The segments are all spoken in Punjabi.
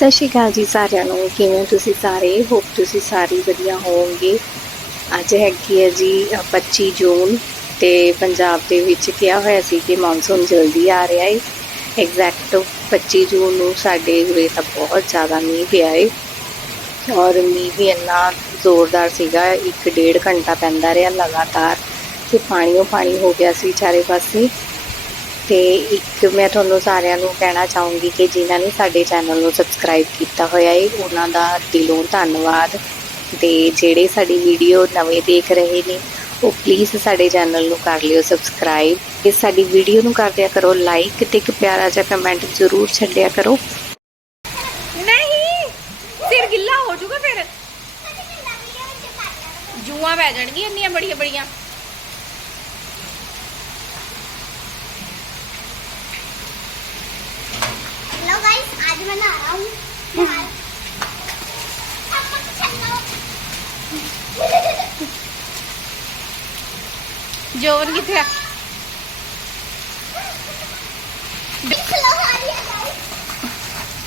ਸਤਿ ਸ਼੍ਰੀ ਅਕਾਲ ਜੀ ਸਾਰਿਆਂ ਨੂੰ। ਕਿਵੇਂ ਤੁਸੀਂ ਸਾਰੇ? ਹੋਪ ਤੁਸੀਂ ਸਾਰੇ ਵਧੀਆ ਹੋਵੋਗੇ। ਅੱਜ ਹੈਗੀ ਹੈ ਜੀ ਅ, 25 ਜੂਨ ਤੇ ਪੰਜਾਬ ਦੇ ਵਿੱਚ ਕਿਹਾ ਹੋਇਆ ਸੀ ਕਿ ਮੌਨਸੂਨ ਜਲਦੀ ਆ ਰਿਹਾ ਹੈ ਐਗਜ਼ੈਕਟ 25 ਜੂਨ ਨੂੰ ਸਾਡੇ ਉਰੇ ਤਾਂ ਬਹੁਤ ਜ਼ਿਆਦਾ ਮੀਂਹ ਪਿਆ ਹੈ ਔਰ ਮੀਂਹ ਵੀ ਇੰਨਾ ਜ਼ੋਰਦਾਰ ਸੀਗਾ ਇੱਕ ਡੇਢ ਘੰਟਾ ਪੈਂਦਾ ਰਿਹਾ ਲਗਾਤਾਰ ਕਿ ਪਾਣੀਓ ਪਾਣੀ ਹੋ ਗਿਆ ਸੀ ਚਾਰੇ ਪਾਸੇ। ਤੇ ਇੱਕ ਮੈਂ ਤੁਹਾਨੂੰ ਸਾਰਿਆਂ ਨੂੰ ਕਹਿਣਾ ਚਾਹੂੰਗੀ ਕਿ ਜਿਨ੍ਹਾਂ ਨੇ ਸਾਡੇ ਚੈਨਲ ਨੂੰ ਸਬਸਕ੍ਰਾਈਬ ਕੀਤਾ ਹੋਇਆ ਹੈ ਉਹਨਾਂ ਦਾ ਦਿਲੋਂ ਧੰਨਵਾਦ। ਤੇ ਜਿਹੜੇ ਸਾਡੀ ਵੀਡੀਓ ਨਵੇਂ ਦੇਖ ਰਹੇ ਨੇ, ਉਹ ਪਲੀਜ਼ ਸਾਡੇ ਚੈਨਲ ਨੂੰ ਕਰ ਲਿਓ ਸਬਸਕ੍ਰਾਈਬ ਤੇ ਸਾਡੀ ਵੀਡੀਓ ਨੂੰ ਕਰ ਦਿਆ ਕਰੋ ਲਾਈਕ ਤੇ ਇੱਕ ਪਿਆਰਾ ਜਿਹਾ ਕਮੈਂਟ ਜ਼ਰੂਰ ਛੱਡਿਆ ਕਰੋ। ਨਹੀਂ, ਸਿਰ ਗਿੱਲਾ ਹੋ ਜਾਊਗਾ ਫਿਰ। ਜੂਆਂ ਪੈ ਜਾਣਗੀਆਂ ਇੰਨੀਆਂ ਬੜੀਆਂ ਬੜੀਆਂ आज मैं नहा रहा हूँ नहा- अब मत चलो। ਜੋਨ ਕਿੱਥੇ ਆ Slow आ रही है guys।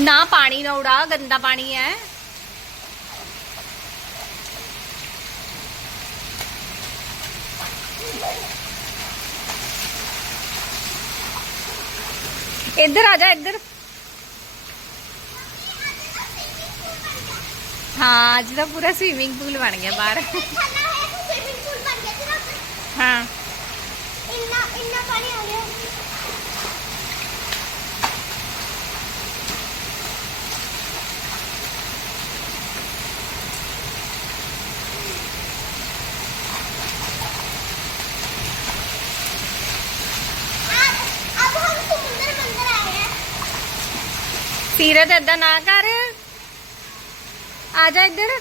ਨਾ ਪਾਣੀ ਨਾ ਉਡਾ ਗੰਦਾ ਪਾਣੀ ਹੈ ਇੱਧਰ ਆ ਜਾ, ਇੱਧਰ। ਹਾਂ, ਅੱਜ ਦਾ ਪੂਰਾ ਸਵੀਮਿੰਗ ਪੂਲ ਬਣ ਗਿਆ ਬਾਹਰ। ਹਾਂ। ਇੰਨਾ ਇੰਨਾ ਪਾਣੀ ਆ ਗਿਆ ਸੀਰਤ ਏਦਾਂ ਨਾ ਕਰ। ਆ ਜਾ ਇੱਧਰ।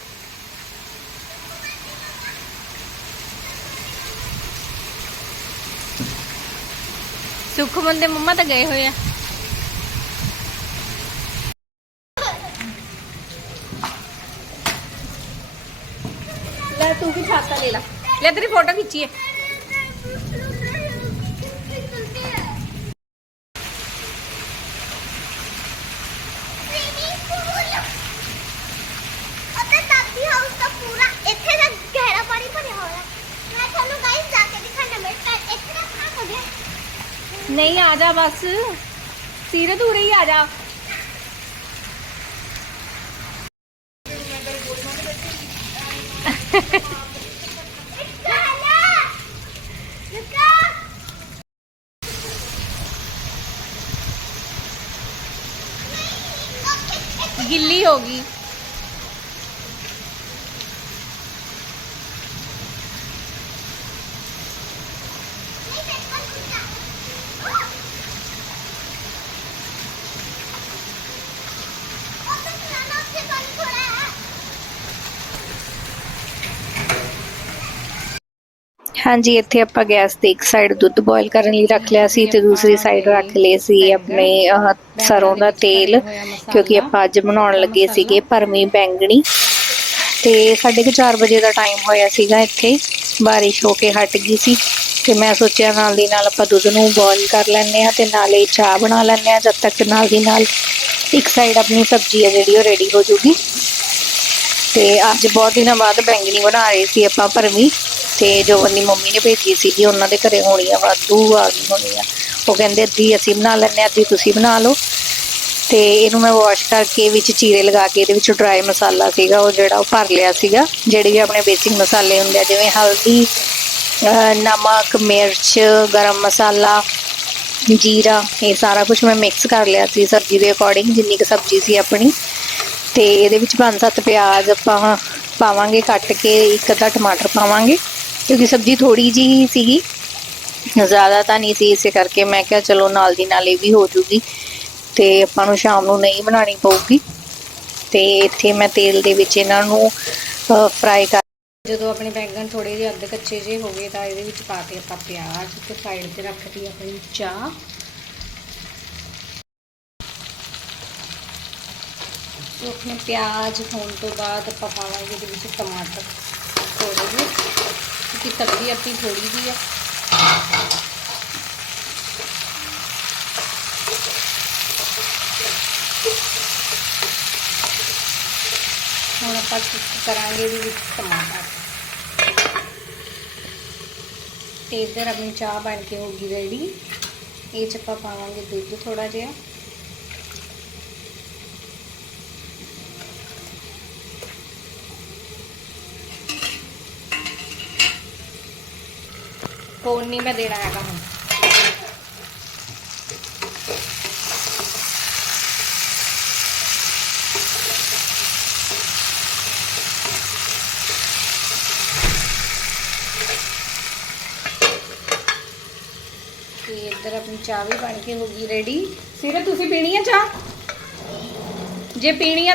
ਸੁਖਮਨ ਦੇ ਮੰਮਾ ਤਾਂ ਗਏ ਹੋਏ ਆ। ਲੈ ਤੂੰ ਵੀ ਛਾਤਾ ਲੈ ਲੈ। ਲੈ ਤੇਰੀ ਫੋਟੋ ਖਿੱਚੀਏ ਦਾਦੀ ਹਾਊਸ ਦਾ ਪੂਰਾ ਇੱਥੇ ਦਾ ਗਹਿਰਾ ਪਾਣੀ ਭਰਿਆ ਹੋਇਆ ਮੈਂ ਤੁਹਾਨੂੰ ਗਾਇਸ ਜਾ ਕੇ ਦਿਖਾਣਾ ਮੇਰੇ ਪੈਰ ਇੱਥੇ ਦਾ ਖਰਾਬ ਹੋ ਗਿਆ ਨਹੀਂ ਆ ਜਾ ਬਸ ਸੀਰਤ ਉਰੇ ਹੀ ਆ ਜਾ ਗਿੱਲੀ ਹੋ ਗਈ ਹਾਂਜੀ, ਇੱਥੇ ਆਪਾਂ ਗੈਸ ਤੇ ਇੱਕ ਸਾਈਡ ਦੁੱਧ ਬੋਇਲ ਕਰਨ ਲਈ ਰੱਖ ਲਿਆ ਸੀ ਤੇ ਦੂਸਰੀ ਸਾਈਡ ਰੱਖ ਲਏ ਸੀ ਆਪਣੇ ਸਰੋਂ ਦਾ ਤੇਲ, ਕਿਉਂਕਿ ਆਪਾਂ ਅੱਜ ਬਣਾਉਣ ਲੱਗੇ ਸੀਗੇ ਭਰਮੀ ਬੈਂਗਣੀ। ਤੇ 4:30 ਵਜੇ ਦਾ ਟਾਈਮ ਹੋਇਆ ਸੀਗਾ ਇੱਥੇ, ਬਾਰਿਸ਼ ਹੋ ਕੇ ਹਟ ਗਈ ਸੀ। ਤੇ ਮੈਂ ਸੋਚਿਆ ਨਾਲ ਦੀ ਨਾਲ ਆਪਾਂ ਦੁੱਧ ਨੂੰ ਬੋਇਲ ਕਰ ਲੈਂਦੇ ਆ ਤੇ ਨਾਲੇ ਚਾਹ ਬਣਾ ਲੈਂਦੇ ਆ ਜਦ ਤੱਕ ਨਾਲ ਦੀ ਨਾਲ ਇੱਕ ਸਾਈਡ ਆਪਣੀ ਸਬਜ਼ੀ ਹੈ ਜਿਹੜੀ ਉਹ ਰੈਡੀ ਹੋ ਜੂਗੀ। ਤੇ ਅੱਜ ਬਹੁਤ ਦਿਨਾਂ ਬਾਅਦ ਬੈਂਗਣੀ ਬਣਾ ਰਹੇ ਸੀ ਆਪਾਂ ਭਰਮੀ। ਤੇ ਜੋ ਬੰਦੀ ਮੰਮੀ ਨੇ ਭੇਜੀ ਸੀਗੀ, ਉਹਨਾਂ ਦੇ ਘਰੇ ਹੋਣੀ ਆ, ਵਾਧੂ ਆ ਗਈ ਹੋਣੀ ਆ। ਉਹ ਕਹਿੰਦੇ, ਅੱਧੀ ਅਸੀਂ ਬਣਾ ਲੈਂਦੇ ਹਾਂ, ਅੱਧੀ ਤੁਸੀਂ ਬਣਾ ਲਓ। ਤੇ ਇਹਨੂੰ ਮੈਂ ਵਾਸ਼ ਕਰਕੇ ਵਿੱਚ ਚੀਰੇ ਲਗਾ ਕੇ ਇਹਦੇ ਵਿੱਚ ਡਰਾਈ ਮਸਾਲਾ ਸੀਗਾ, ਉਹ ਜਿਹੜਾ ਉਹ ਭਰ ਲਿਆ ਸੀਗਾ, ਜਿਹੜੇ ਵੀ ਆਪਣੇ ਬੇਸਿਕ ਮਸਾਲੇ ਹੁੰਦੇ ਆ, ਜਿਵੇਂ ਹਲਦੀ ਨਮਕ, ਮਿਰਚ, ਗਰਮ ਮਸਾਲਾ, ਜੀਰਾ, ਇਹ ਸਾਰਾ ਕੁਝ ਮੈਂ ਮਿਕਸ ਕਰ ਲਿਆ ਸੀ ਸਬਜ਼ੀ ਦੇ ਅਕੋਰਡਿੰਗ ਜਿੰਨੀ ਕੁ ਸਬਜ਼ੀ ਸੀ ਆਪਣੀ। ਤੇ ਇਹਦੇ ਵਿੱਚ ਪੰਜ ਸੱਤ ਪਿਆਜ਼ ਆਪਾਂ ਪਾਵਾਂਗੇ, ਕੱਟ ਕੇ ਇੱਕ ਅੱਧਾ ਟਮਾਟਰ ਪਾਵਾਂਗੇ। ਕਿਉਂਕਿ ਸਬਜ਼ੀ ਥੋੜੀ ਜੀ ਸੀਗੀ। ਜ਼ਿਆਦਾ ਤਾਂ ਨਹੀਂ ਸੀ, ਇਸੇ ਕਰਕੇ ਮੈਂ ਕਿਹਾ ਚਲੋ ਨਾਲ ਦੀ ਨਾਲ ਇਹ ਵੀ ਹੋ ਜੂਗੀ ਤੇ ਆਪਾਂ ਨੂੰ ਸ਼ਾਮ ਨੂੰ ਨਹੀਂ ਬਣਾਣੀ ਪਊਗੀ। ਤੇ ਇੱਥੇ ਮੈਂ ਤੇਲ ਦੇ ਵਿੱਚ ਇਹਨਾਂ ਨੂੰ ਫਰਾਈ ਕਰ ਜਦੋਂ ਆਪਣੇ ਬੈਂਗਣ ਥੋੜੇ ਜਿਹੇ ਅੱਧ ਕੱਚੇ ਜਿਹੇ ਹੋ ਗਏ ਤਾਂ ਇਹਦੇ ਵਿੱਚ ਪਾ ਕੇ ਆਪਾਂ ਪਿਆਜ਼ ਤੇ ਸਾਈਡ ਤੇ ਰੱਖਤੀ ਆਪਣੀ ਚਾਹ। ਸੋ ਆਪਣੇ ਪਿਆਜ਼ ਹੋਣ ਤੋਂ ਬਾਅਦ ਆਪਾਂ ਪਾਵਾਂਗੇ ਇਹਦੇ ਵਿੱਚ ਟਮਾਟਰ। ਥੋੜੇ ਜਿਹੇ ਕਿਉਂਕਿ ਸਬਜ਼ੀ ਆਪਣੀ ਥੋੜੀ ਜਿਹੀ ਆ ਹੁਣ ਆਪਾਂ ਕੁੱਕ ਕਰਾਂਗੇ ਇਹਦੇ ਵਿੱਚ ਟਮਾਟਰ ਤੇ ਇੱਧਰ ਆਪਣੀ ਚਾਹ ਬਣ ਕੇ ਹੋ ਗਈ ਰੈਡੀ ਇਹ ਚ ਆਪਾਂ ਪਾਵਾਂਗੇ ਦੁੱਧ ਥੋੜਾ ਜਿਹਾ ਫੋਨ ਨਹੀਂ ਮੈਂ ਦੇਣਾ ਹੈਗਾ ਹੁਣ ਤੇ ਇੱਧਰ ਆਪਣੀ ਚਾਹ ਵੀ ਬਣ ਕੇ ਹੋ ਗਈ ਰੈਡੀ ਸਿਰੇ ਤੁਸੀਂ ਪੀਣੀ ਹੈ ਚਾਹ ਜੇ ਪੀਣੀ ਹੈ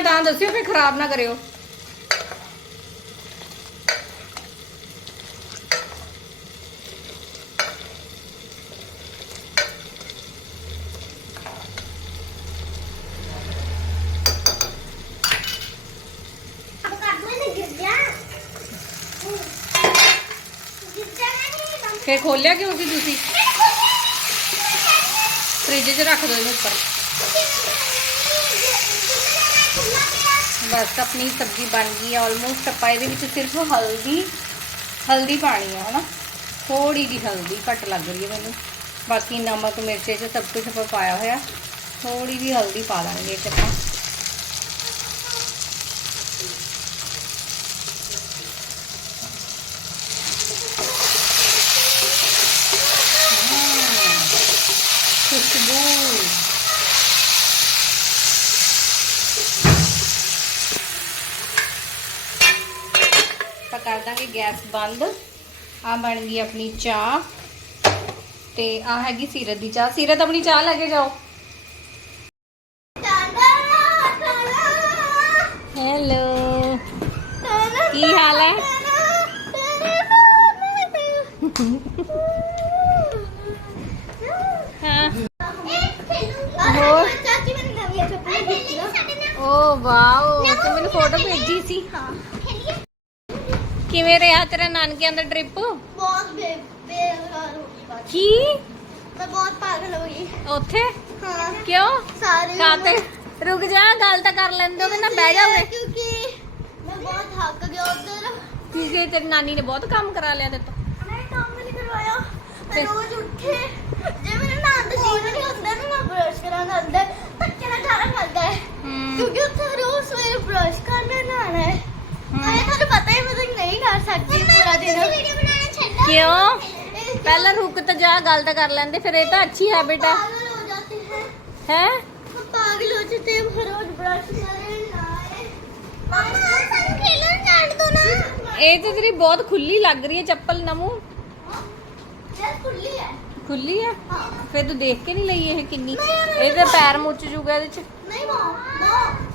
ਖੋਲਿਆ ਕਿਉਂ ਸੀ ਤੁਸੀਂ? ਫ੍ਰਿਜ 'ਚ ਰੱਖ ਦਿਓ ਇਹਨੂੰ ਉੱਪਰ। ਬਸ ਆਪਣੀ ਸਬਜ਼ੀ ਬਣ ਗਈ ਹੈ ਆਲਮੋਸਟ ਆਪਾਂ ਇਹਦੇ ਵਿੱਚ ਸਿਰਫ ਹਲਦੀ ਹਲਦੀ ਪਾਣੀ ਹੈ ਹਨਾ? ਥੋੜੀ ਜਿਹੀ ਹਲਦੀ ਘੱਟ ਲੱਗ ਰਹੀ ਹੈ ਮੈਨੂੰ। ਬਾਕੀ ਨਮਕ ਮਿਰਚੇ 'ਚ ਸਭ ਕੁਝ ਆਪਾਂ ਪਾਇਆ ਹੋਇਆ। ਥੋੜੀ ਜਿਹੀ ਹਲਦੀ ਪਾ ਦਾਂਗੇ ਇਹ 'ਚ ਆਪਾਂ ਖੁਸ਼ਬੂ ਆਪਾਂ ਕਰ ਦਾਂਗੇ ਗੈਸ ਬੰਦ। ਆ ਬਣ ਗਈ ਆਪਣੀ ਚਾਹ। ਤੇ ਆ ਹੈਗੀ ਸੀਰਤ ਦੀ ਚਾਹ। ਸੀਰਤ ਆਪਣੀ ਚਾਹ ਲੈ ਕੇ ਜਾਓ। ਹੈਲੋ। ਕੀ ਹਾਲ ਹੈ? ਹਾਂ। ਹੋਰ? ਚਾਚੀ ਮੈਨੂੰ ਨਵੀਂ ਚੱਪਲ ਦਿੱਤੀ ਨਾ ਓ ਵਾਓ ਤੇ ਮੈਨੂੰ ਫੋਟੋ ਭੇਜੀ ਸੀ। ਹਾਂ ਕਿਵੇਂ ਰਿਹਾ ਤੇਰਾ ਨਾਨਕਿਆਂ ਦਾ ਟ੍ਰਿਪ ਬਹੁਤ ਬੇ ਬੇਕਾਰ ਹੋ ਗਈ ਬਾਤ ਕੀ? ਮੈਂ ਬਹੁਤ ਪਾਗਲ ਹੋ ਗਈ। ਉੱਥੇ? ਹਾਂ। ਕਿਉਂ? ਸਾਰੇ ਕਾਤੇ ਰੁਕ ਜਾ ਗੱਲ ਤਾਂ ਕਰ ਲੈਂਦੇ ਉਹਦੇ ਨਾਲ ਬਹਿ ਜਾ ਉਰੇ। ਕਿਉਂਕਿ ਮੈਂ ਬਹੁਤ ਥੱਕ ਗਿਆ ਉਧਰ। ਕਿਉਂਕਿ ਤੇਰੀ ਨਾਨੀ ਨੇ ਬਹੁਤ ਕੰਮ ਕਰਾ ਲਿਆ ਤੇ ਤੋਂ। ਮੈਂ ਕੰਮ ਨਹੀਂ ਕਰਵਾਇਆ। ਮੈਂ ਤੇ- ਰੋਜ਼ ਉੱਠੇ। ਜੇ ਮੇਰੇ ਨਾਨ ਦਾ ਜੀਵਨ ਨਹੀਂ ਹੁੰਦਾ ਨਾ ਮੈਂ ਬ੍ਰਸ਼ ਕਰਾਂਗਾ ਅੰਦਰ ਧੱਕੇ ਨਾਲ ਜਾਣਾ ਪੈਂਦਾ ਹੈ। ਕਿਉਂਕਿ ਉੱਥੇ ਰੋਜ਼ ਸਵੇਰੇ ਬ੍ਰਸ਼ ਕਰਨਾ ਨਹਾਣਾ ਹੈ। ਮੈਂ ਤੁਹਾਨੂੰ ਪਹਿਲਾਂ ਰੁਕ ਤਾਂ ਜਾ ਗੱਲ ਤਾਂ ਕਰ ਲੈਂਦੇ ਫਿਰ ਇਹ ਤਾਂ ਅੱਛੀ ਹੈਬਿਟ ਹੈ ਪਾਗਲ ਹੋ ਜਾਂਦੇ ਹੈ? ਹੈ ਪਾਗਲ ਹੋ ਜਾਂਦੇ ਹਰ ਇਹ ਤਾਂ ਤੇਰੀ ਬਹੁਤ ਖੁੱਲੀ ਲੱਗ ਰਹੀ ਹੈ ਚੱਪਲ ਨਾ ਮੂੰਹ ਖੁੱਲੀ ਹੈ। ਖੁੱਲੀ ਆ? ਫਿਰ ਤੂੰ ਦੇਖ ਕੇ ਨਹੀਂ ਲਈ ਇਹ ਕਿੰਨੀ? ਇਹਦੇ ਪੈਰ ਮੁੱਚ ਜੂਗਾ ਇਹਦੇ ਚ। ਨਹੀਂ ਮਾਂ ਮਾਂ।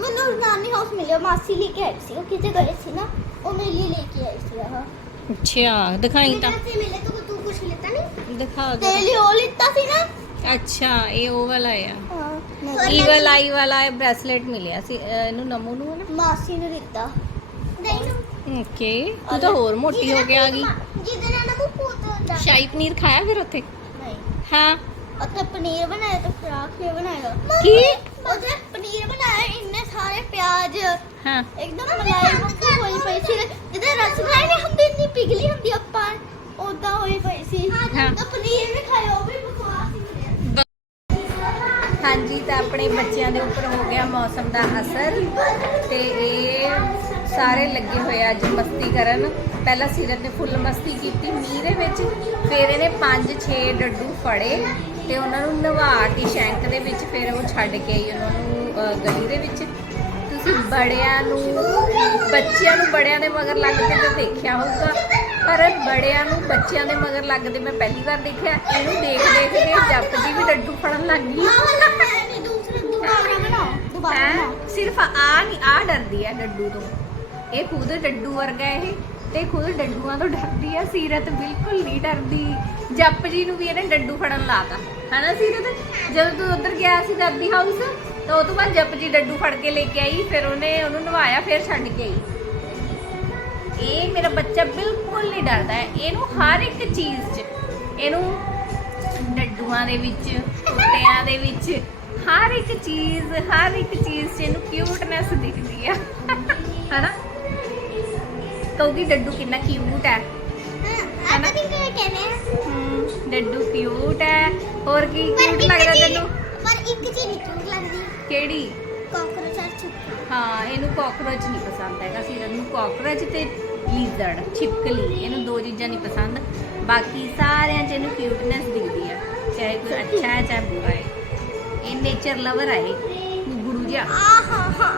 ਮੈਨੂੰ ਨਾਨੀ ਹਾਊਸ ਮਿਲਿਆ ਮਾਸੀ ਲੈ ਕੇ ਆਈ ਸੀ ਉਹ ਕਿਤੇ ਗਏ ਸੀ ਨਾ ਉਹ ਮੇਰੇ ਲਈ ਲੈ ਕੇ ਆਈ ਸੀ ਆਹ। ਅੱਛਾ ਦਿਖਾਈ ਤਾਂ। ਤੇ ਮਿਲੇ ਤੂੰ ਤੂੰ ਕੁਝ ਲੈਤਾ ਨਹੀਂ? ਦਿਖਾ ਦੇ। ਤੇਰੇ ਲਈ ਉਹ ਲਿੱਤਾ ਸੀ ਨਾ? ਅੱਛਾ ਇਹ ਉਹ ਵਾਲਾ ਆ। ਹਾਂ ਇਹ ਵਾਲਾ ਇਹ ਵਾਲਾ ਬ੍ਰੈਸਲੇਟ ਮਿਲਿਆ ਸੀ ਇਹਨੂੰ ਨਮੂ ਨੂੰ ਨਾ? ਮਾਸੀ ਨੂੰ ਦਿੱਤਾ। ਨਹੀਂ ਓਕੇ ਤੂੰ ਤਾਂ ਹੋਰ ਮੋਟੀ ਹੋ ਗਿਆ ਗਈ। ਜਿਹਦੇ ਨਾਲ ਕੋ ਭੂਤ ਹੁੰਦਾ। ਸ਼ਾਹੀ ਪਨੀਰ ਖਾਇਆ ਫਿਰ ਉੱਥੇ? ਨਹੀਂ। ਹਾਂ। ਉੱਥੇ ਪਨੀਰ ਬਣਾਇਆ ਤੇ ਫਰਾਕ ਵੀ ਬਣਾਇਆ ਕੀ? ਉੱਥੇ ਪਨੀਰ ਬਣਾਇਆ ਇੰਨੇ ਸਾਰੇ ਪਿਆਜ਼। ਹਾਂ। ਇੱਕਦਮ ਮਲਾਈ ਮੱਖੀ ਹੋਈ ਪਈ ਸੀ। ਜਿਹਦੇ ਰਸਗੁੱਲੇ ਨਹੀਂ ਹੁੰਦੀ ਇੰਨੀ ਪਿਘਲੀ ਹੁੰਦੀ ਆਪਾਂ। ਉਦਾਂ ਹੋਈ ਪਈ ਸੀ। ਹਾਂ। ਤਾਂ ਪਨੀਰ ਵੀ ਖਾਇਆ ਉਹ ਵੀ ਬਕਵਾਸ ਹੀ ਬਣਿਆ। ਹਾਂਜੀ ਤਾਂ ਆਪਣੇ ਬੱਚਿਆਂ ਦੇ ਉੱਪਰ ਹੋ ਗਿਆ ਮੌਸਮ ਦਾ ਅਸਰ। ਤੇ ਇਹ ਸਾਰੇ ਲੱਗੇ ਹੋਏ ਅੱਜ ਮਸਤੀ ਕਰਨ। ਪਹਿਲਾਂ ਸੀਰਤ ਨੇ ਫੁੱਲ ਮਸਤੀ ਕੀਤੀ। ਮੀਂਹ ਦੇ ਵਿੱਚ ਫਿਰ ਇਹਨੇ 5-6 ਡੱਡੂ ਫੜੇ। ਤੇ ਉਹਨਾਂ ਨੂੰ ਨਵਾ ਕੇ ਸ਼ੈਂਕ ਦੇ ਵਿੱਚ ਫਿਰ ਉਹ ਛੱਡ ਕੇ ਆਈ ਉਹਨਾਂ ਨੂੰ ਅਹ, ਗਲੀ ਦੇ ਵਿੱਚ। ਤੁਸੀਂ ਬੜਿਆਂ ਨੂੰ ਬੱਚਿਆਂ ਨੂੰ ਬੜਿਆਂ ਦੇ ਮਗਰ ਲੱਗਦੇ ਤਾਂ ਦੇਖਿਆ ਹੋਊਗਾ ਪਰ ਬੜਿਆਂ ਨੂੰ ਬੱਚਿਆਂ ਦੇ ਮਗਰ ਲੱਗਦੇ ਮੈਂ ਪਹਿਲੀ ਵਾਰ ਦੇਖਿਆ ਇਹਨੂੰ ਦੇਖ ਦੇਖ ਕੇ ਜੱਪ ਜੀ ਵੀ ਡੱਡੂ ਫੜਨ ਲੱਗ ਗਈ। ਆਹ ਵਾਲਾ ਹੈ? ਨਹੀਂ ਦੂਸਰਾ ਹੈਂ? ਬਣਾਓ ਸਿਰਫ ਆ ਨਹੀਂ ਆ ਡਰਦੀ ਹੈ ਡੱਡੂ ਤੋਂ। ਇਹ ਖੁਦ ਡੱਡੂ ਵਰਗਾ ਇਹ ਤੇ ਖੁਦ ਡੱਡੂਆਂ ਤੋਂ ਡਰਦੀ ਹੈ ਸੀਰਤ ਬਿਲਕੁਲ ਨਹੀਂ ਡਰਦੀ। ਜੱਪ ਜੀ ਨੂੰ ਵੀ ਇਹਨੇ ਡੱਡੂ ਫੜਨ ਲਾਤਾ। ਹਨਾ ਸੀਰਤ ਜਦੋਂ ਤੂੰ ਉੱਧਰ ਗਿਆ ਸੀ ਦਾਦੀ ਹਾਊਸ ਤਾਂ ਉਹ ਤੋਂ ਬਾਅਦ ਜਪਜੀ ਡੱਡੂ ਫੜ ਕੇ ਲੈ ਕੇ ਆਈ ਫਿਰ ਉਹਨੇ ਉਹਨੂੰ ਨਵਾਇਆ ਫਿਰ ਛੱਡ ਕੇ ਆਈ। ਇਹ ਮੇਰਾ ਬੱਚਾ ਬਿਲਕੁਲ ਨਹੀਂ ਡਰਦਾ ਹੈ। ਇਹਨੂੰ ਹਰ ਇੱਕ ਚੀਜ਼ 'ਚ ਇਹਨੂੰ ਡੱਡੂਆਂ ਦੇ ਵਿੱਚ ਕੁੱਤਿਆਂ ਦੇ ਵਿੱਚ ਹਰ ਇੱਕ ਚੀਜ਼ ਹਰ ਇੱਕ ਚੀਜ਼ 'ਚ ਇਹਨੂੰ ਕਿਊਟਨੈਸ ਦਿਖਦੀ ਆ। ਹਨਾ? ਕਹੂਗੀ ਡੱਡੂ ਕਿੰਨਾ ਕਿਊਟ ਹੈ। ਆਪਾਂ ਵੀ ਕਹਿੰਦੇ ਆ? ਹਮ, ਡੱਡੂ ਕਿਊਟ ਹੈ। ਹੋਰ ਕੀ? ਕਿਊਟ ਲੱਗਦਾ ਤੈਨੂੰ? ਪਰ ਇੱਕ ਚੀਜ਼ ਨਹੀਂ ਕਿਊਟ ਲੱਗਦੀ। ਕਿਹੜੀ? ਕਾਕਰੋਚ ਆ ਚੁੱਪ। ਹਾਂ ਇਹਨੂੰ ਕਾਕਰੋਚ ਨਹੀਂ ਪਸੰਦ ਹੈਗਾ। ਸੀਰਤ ਨੂੰ ਕਾਕਰੋਚ ਤੇ ਲੀਜ਼ਰਡ ਛਿਪਕਲੀ ਇਹਨੂੰ ਦੋ ਚੀਜ਼ਾਂ ਨਹੀਂ ਪਸੰਦ। ਬਾਕੀ ਸਾਰਿਆਂ 'ਚ ਇਹਨੂੰ ਕਿਊਟਨੈਸ ਦਿਖਦੀ ਆ। ਚਾਹੇ ਕੋਈ ਅੱਛਾ ਹੈ ਚਾਹੇ ਬੁਰਾ ਹੈ। ਇਹ ਨੇਚਰ ਲਵਰ ਹੈ ਗੁਰੂ ਜੀ ਆਹ ਹਾਂ ਹਾਂ।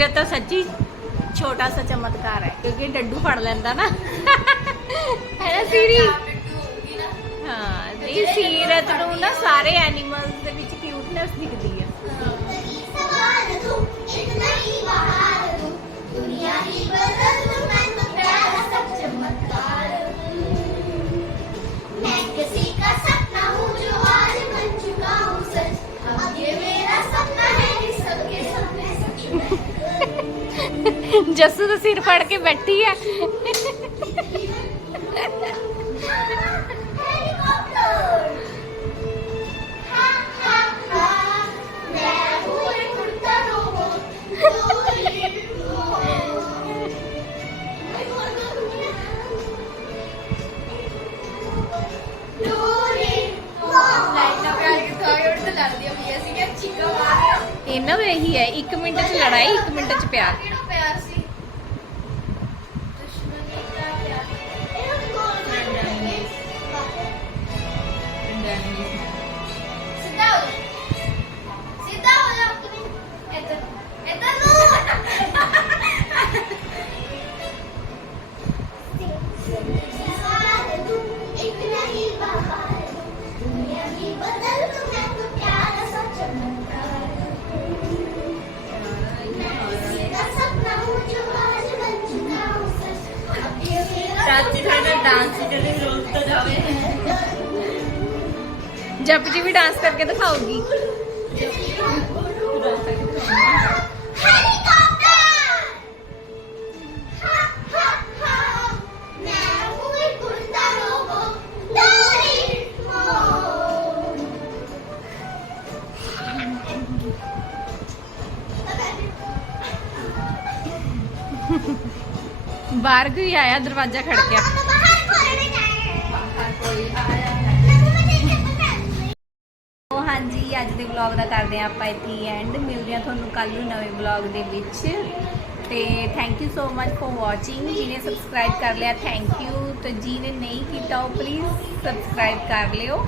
ਸੀਰਤ ਤਾਂ ਸੱਚੀ ਛੋਟਾ ਸਾ ਚਮਤਕਾਰ ਹੈ, ਕਿਉਂਕਿ ਡੱਡੂ ਫੜ ਲੈਂਦਾ ਨਾ। ਹੈ ਨਾ ਸੀਰੀ ਹਾਂ ਨਹੀਂ ਸੀਰਤ ਨੂੰ ਨਾ ਸਾਰੇ ਐਨੀਮਲਸ ਦੇ ਵਿੱਚ ਕਿਊਟਨੈਸ ਦਿਖਦੀ ਹੈ। ਜੱਸੂ ਦਾ ਸਿਰ ਫੜ ਕੇ ਬੈਠੀ ਹੈ ਚਾਚੀ ਸਾਡੇ ਡਾਂਸ ਕਰਨ ਰੋਲ ਤਾਂ ਜਾਵੇ ਜੱਪ ਜੀ ਵੀ ਡਾਂਸ ਕਰਕੇ ਦਿਖਾਉਗੀ Ha ha ha. ਬਾਹਰ ਕੋਈ ਆਇਆ, ਦਰਵਾਜ਼ਾ ਖੜਕਿਆ ਉਹ ਹਾਂਜੀ, ਅੱਜ ਦੇ ਵਲੌਗ ਦਾ ਕਰਦੇ ਆ ਆਪਾਂ ਇੱਥੇ ਐਂਡ ਮਿਲਦੇ ਆ ਤੁਹਾਨੂੰ ਕੱਲ ਨੂੰ ਨਵੇਂ ਵਲੌਗ ਦੇ ਵਿੱਚ। ਤੇ thank you so much for watching ਜਿਹਨੇ ਸਬਸਕ੍ਰਾਈਬ ਕਰ ਲਿਆ ਥੈਂਕ ਯੂ ਤੇ ਜਿਹਨੇ ਨਹੀਂ ਕੀਤਾ ਉਹ ਪਲੀਜ਼ ਸਬਸਕ੍ਰਾਈਬ ਕਰ ਲਿਓ।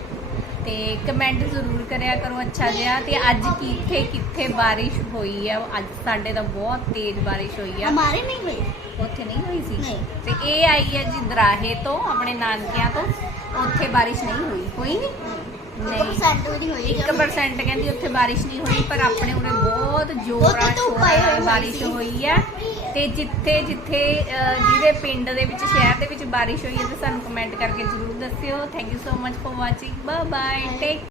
ਤੇ ਕਮੈਂਟ ਜ਼ਰੂਰ ਕਰਿਆ ਕਰੋ ਅੱਛਾ ਜਿਹਾ ਤੇ ਅੱਜ ਕਿੱਥੇ ਕਿੱਥੇ ਬਾਰਿਸ਼ ਹੋਈ ਆ ਅੱਜ ਸਾਡੇ ਤਾਂ ਬਹੁਤ ਤੇਜ਼ ਬਾਰਿਸ਼ ਹੋਈ ਆ हमारे नहीं हुई ਉੱਥੇ ਨਹੀਂ ਹੋਈ ਸੀ ਨਹੀਂ। ਤੇ ਇਹ ਆਈ ਹੈ ਜੀ ਦਰਾਹੇ ਤੋਂ ਆਪਣੇ ਨਾਨਕਿਆਂ ਤੋਂ ਉੱਥੇ ਬਾਰਿਸ਼ ਨਹੀਂ ਹੋਈ ਹੋਈ ਨਹੀਂ ਨਹੀਂ 1% ਵੀ ਨਹੀਂ ਹੋਈ 1% ਕਹਿੰਦੀ ਉੱਥੇ ਬਾਰਿਸ਼ ਨਹੀਂ ਹੋਈ ਪਰ ਆਪਣੇ ਉਰੇ ਬਹੁਤ ਜ਼ੋਰਾਂ ਉੱਥੇ ਧੁੱਪ ਸ਼ੋਰਾਂ ਆਈ ਨਾਲ ਹੋਈ ਬਾਰਿਸ਼ ਸੀ। ਹੋਈ ਹੈ ਤੇ ਜਿੱਥੇ ਜਿੱਥੇ ਅਹ, ਜਿਹਦੇ ਪਿੰਡ ਦੇ ਵਿੱਚ ਸ਼ਹਿਰ ਦੇ ਵਿੱਚ ਬਾਰਿਸ਼ ਹੋਈ ਹੈ ਤੇ ਸਾਨੂੰ ਕਮੈਂਟ ਕਰਕੇ ਜ਼ਰੂਰ ਦੱਸਿਓ। Thank you so much for watching bye bye take